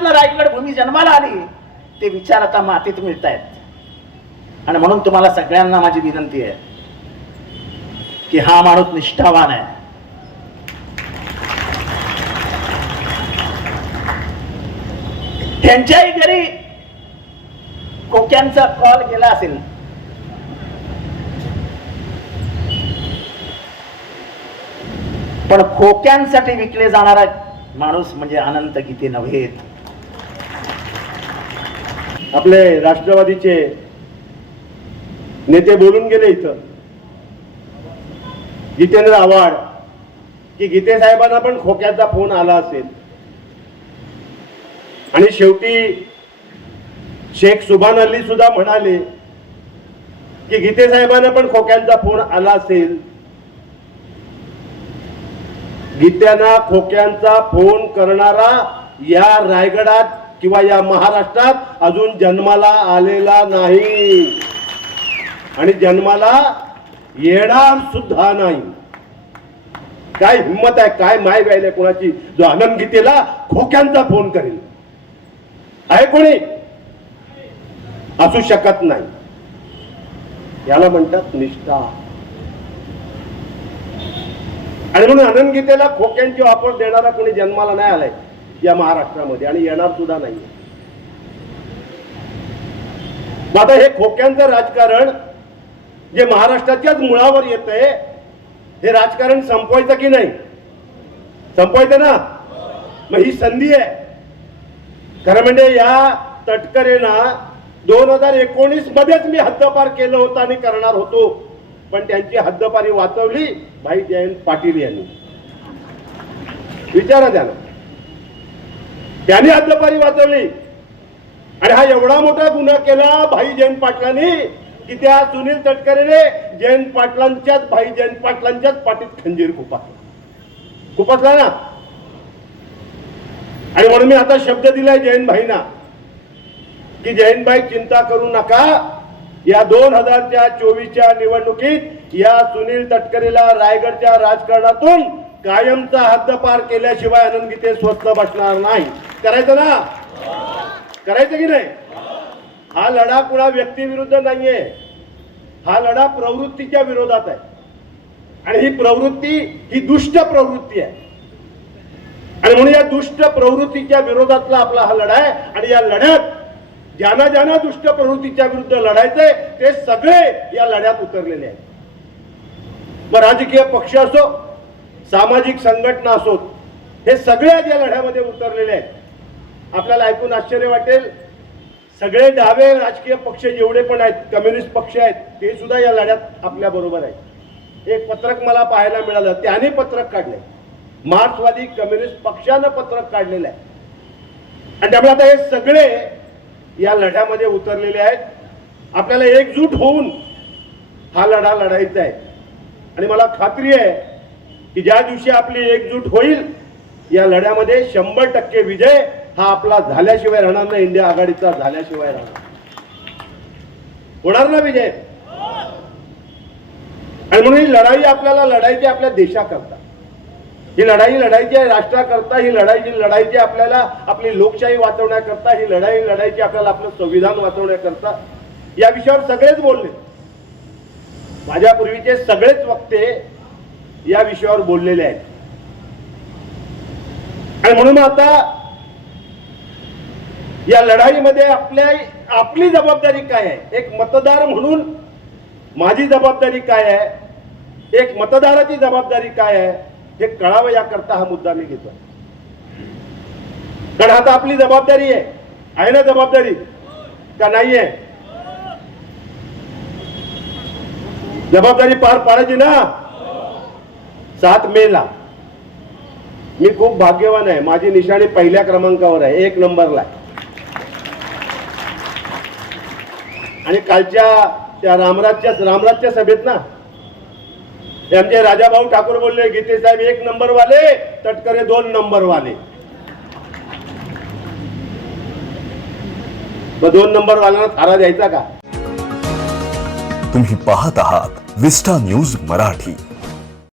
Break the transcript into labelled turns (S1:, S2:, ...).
S1: विचारातनं रायगड भूमी जन्माला आली ते विचार आता मातीत मिळत आहेत आणि म्हणून तुम्हाला सगळ्यांना माझी विनंती आहे की हा माणूस निष्ठावान आहे. त्यांच्याही घरी कोक्यांचा कॉल गेला असेल. पण खोक्यांसाठी विकले जाणारा माणूस म्हणजे अनंत गीते नव्हेत
S2: आपले राष्ट्रवादीचे नेते बोलून गेले इथं. जितेंद्र आव्हाड की गीते साहेबांना पण खोक्याचा फोन आला असेल. आणि शेवटी शेख सुभान अली सुद्धा म्हणाले की गीते साहेबांना पण खोक्यांचा फोन आला असेल. गीत्यांना खोक्यांचा फोन करणारा या रायगडात किंवा या महाराष्ट्रात अजून जन्माला आलेला नाही. आणि जन्माला येणार सुद्धा नाही. काय हिंमत आहे काय माय व्हायला कोणाची? जो आनंद गीतेला खोक्यांचा फोन करेल. आहे कोणी? असू शकत नाही. याला म्हणतात निष्ठा. आणि म्हणून आनंद गीतेला खोक्यांची ऑफर देणारा कोणी जन्माला नाही आलाय. या महाराष्ट्रामध्ये आणि येणार सुद्धा नाही मग आता हे खोक्यांचं राजकारण जे महाराष्ट्राच्याच मुळावर येत आहे हे राजकारण संपवायचं की नाही? संपवायचं ना? मग ही संधी आहे. खरं म्हणजे या तटकरेना दोन हजार एकोणीस मध्येच मी हद्दपार केलं होतं आणि करणार होतो. पण त्यांची हद्दपारी वाचवली भाई जयंत पाटील यांनी. विचारा त्यांना त्यांनी हद्दपारी वाचवली. आणि हा एवढा मोठा गुन्हा केला भाई जयंत पाटलांनी की त्या सुनील तटकरेने जयंत पाटलांच्याच भाई जयंत पाटलांच्याच पाठीत खंजीर खुपासला. खुपासला ना? आणि म्हणून मी आता शब्द दिलाय जयंत भाईना की जैन भाई चिंता करू नका. या दोन हजारच्या चोवीसच्या निवडणुकीत या सुनील तटकरेला रायगडच्या राजकारणातून कायमचा हद्दपार केल्याशिवाय आनंद गीते स्वस्त बसणार नाही. करायचं ना? करायचं की नाही? हा लढा कुणा व्यक्तीविरुद्ध नाहीये. हा लढा प्रवृत्तीच्या विरोधात आहे. आणि ही प्रवृत्ती ही दुष्ट प्रवृत्ती आहे. आणि म्हणून या दुष्ट प्रवृत्तीच्या विरोधातला आपला हा लढा आहे. आणि या लढ्यात ज्यांना ज्यांना दुष्ट प्रवृत्तीच्या विरुद्ध लढायचंय ते सगळे या लढ्यात उतरलेले आहेत. मग राजकीय पक्ष असो सामाजिक संघटना असोत हे सगळ्या या लढ्यामध्ये उतरलेले आहेत. आपल्याला ऐकून आश्चर्य वाटेल सगळे डावे राजकीय पक्ष जेवढे पण आहेत कम्युनिस्ट पक्ष आहेत ते सुद्धा या लढ्यात आपल्या बरोबर आहेत. एक पत्रक मला पाहायला मिळालं त्याने पत्रक काढले. मार्क्सवादी कम्युनिस्ट पक्षानं पत्रक काढलेलं आहे. आणि त्यामुळे आता हे सगळे या लढ्यामध्ये उतरलेले आहेत. आपल्याला एकजूट होऊन हा लढा लढायचा आहे. आणि मला खात्री आहे की ज्या दिवशी आपली एकजूट होईल या लढ्यामध्ये शंभर टक्के विजय हा आपला झाल्याशिवाय राहणार नाही इंडिया आघाडीचा झाल्याशिवाय राहणार होणार ना विजय? आणि म्हणून ही लढाई आपल्याला लढायची आपल्या देशाकरता. ही लढाई लढायची आहे राष्ट्राकरता ही लढाईची लढायची आपल्याला आपली लोकशाही वाचवण्याकरता ही लढाई लढायची आपल्याला आपलं संविधान वाचवण्याकरता. या विषयावर सगळेच बोलले. माझ्या पूर्वीचे सगळेच वक्ते या विषयावर बोललेले आहेत. आणि म्हणून आता या लढाईमध्ये आपल्या आपली जबाबदारी काय आहे? एक मतदार म्हणून माझी जबाबदारी काय आहे? एक मतदाराची जबाबदारी काय आहे? हे कळावं याकरता हा मुद्दा मी घेतो. कारण आता आपली जबाबदारी आहे. आहे ना जबाबदारी? का नाही आहे? जबाबदारी पार पाडायची ना? सात मे ला मी खूप भाग्यवान आहे. माझी निशाणी पहिल्या क्रमांकावर आहे. एक नंबरला आणि कालच्या त्या रामराजच्या रामराजच्या सभेत ना त्यांचे आमचे राजाभाऊ ठाकूर बोलले गीते साहेब एक नंबर वाले तटकरे दोन नंबर वाले मग दोन नंबर वाल्यांना थारा द्यायचा का?
S3: तुम्ही पाहत आहात विस्टा न्यूज मराठी.